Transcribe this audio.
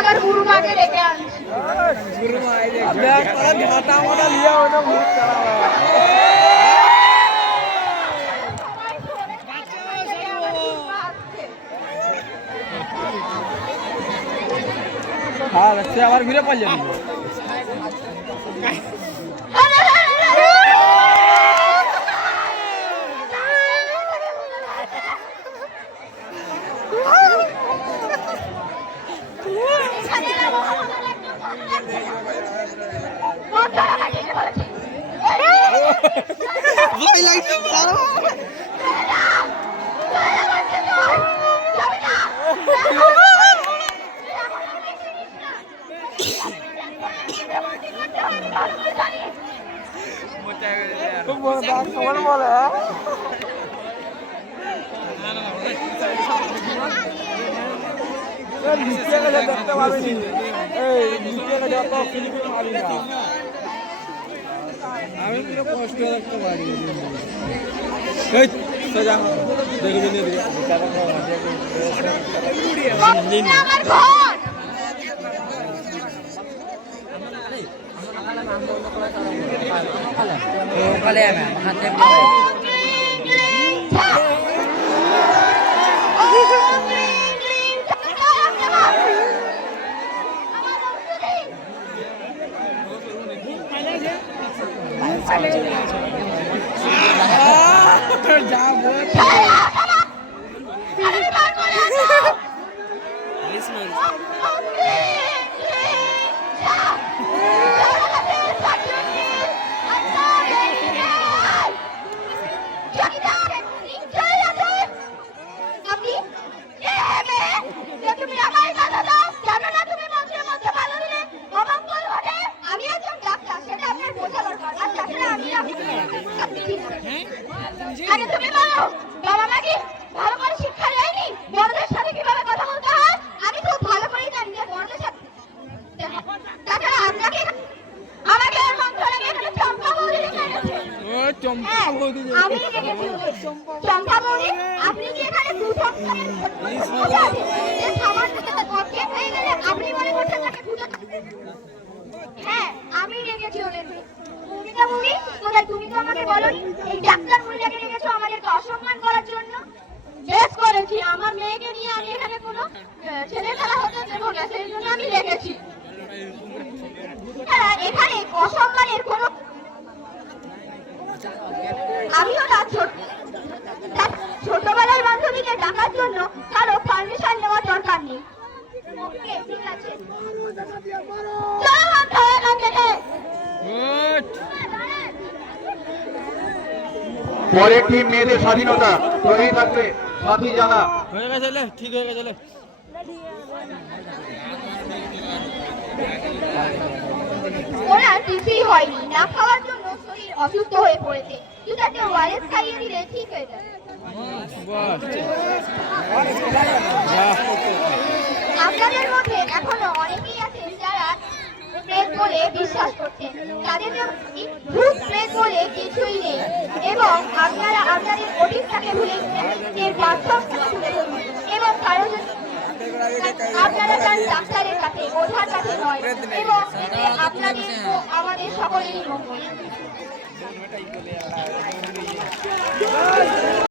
আমার গুরুমাকে ডেকে আনছি। হ্যাঁ সে আবার ঘুরে পারলেন দেখতে পারিনি আমি কষ্ট দেখতে পারি আরে তুমি বলো বাবা মাকে ভালো করে শিক্ষা দেয়নি বড়দের সাথে কিভাবে কথা বলতে হয় আমি তো ভালো করেই জানি যে বড়দের সাথে তাছাড়া আপনাকে আমাকে আর মন্ত্র লাগে এখানে চম্পা বৌদি লিখে এনেছে ও চম্পা বৌদি আমি লিখেছি চম্পা বৌদি আপনি কি এখানে প্রথম যে সামান্য পক্ষে হয়ে গেলে আপনি মনে করছেন তাকে পূজা হ্যাঁ আমি লিখেছি ওদেরকে বৌদি কোথায় তুমি তো আমাকে বলোনি এই ডাক্তার মহিলাকে রেখেছো আমাদেরকে অসম্মান করার জন্য বেশ করেছি আমার মেয়েকে নিয়ে আমি এখানে কোনো ছেলে খেলা হতে দেবো না সেই জন্য আমি রেখেছি এখানে অসম্মানের কোনো আমিও না ছোটবেলার বান্ধবীকে ডাকার জন্য কারো পারমিশন নেওয়ার দরকার নেই ওকে ঠিক আছে পরের টিম মেয়েদের স্বাধীনতা তৈরি থাকবে সাথী জানা হয়ে গেছে ঠিক হয়ে গেছে ওরা কিছুই হয়নি না খাওয়ার জন্য শরীর অসুস্থ হয়ে পড়েছে দুটাতে ওয়ারেস খাইয়ে দিলে ঠিক হয়ে যাবে আপনাদের মধ্যে এখনো অনেকেই আছেন যারা প্রেত বলে বিশ্বাস করছেন তাদের ভূত প্রেত বলে কিছুই নেই এবং আপনারা আপনাদের অতীতটাকে ভুলে এর বাস্তবটাকে তুলে ধরুন এবং কারো আপনারা যান ডাক্তারের কাছে ওঝার কাছে নয় এবং আপনাদের ও আমাদের সকলেরই মঙ্গল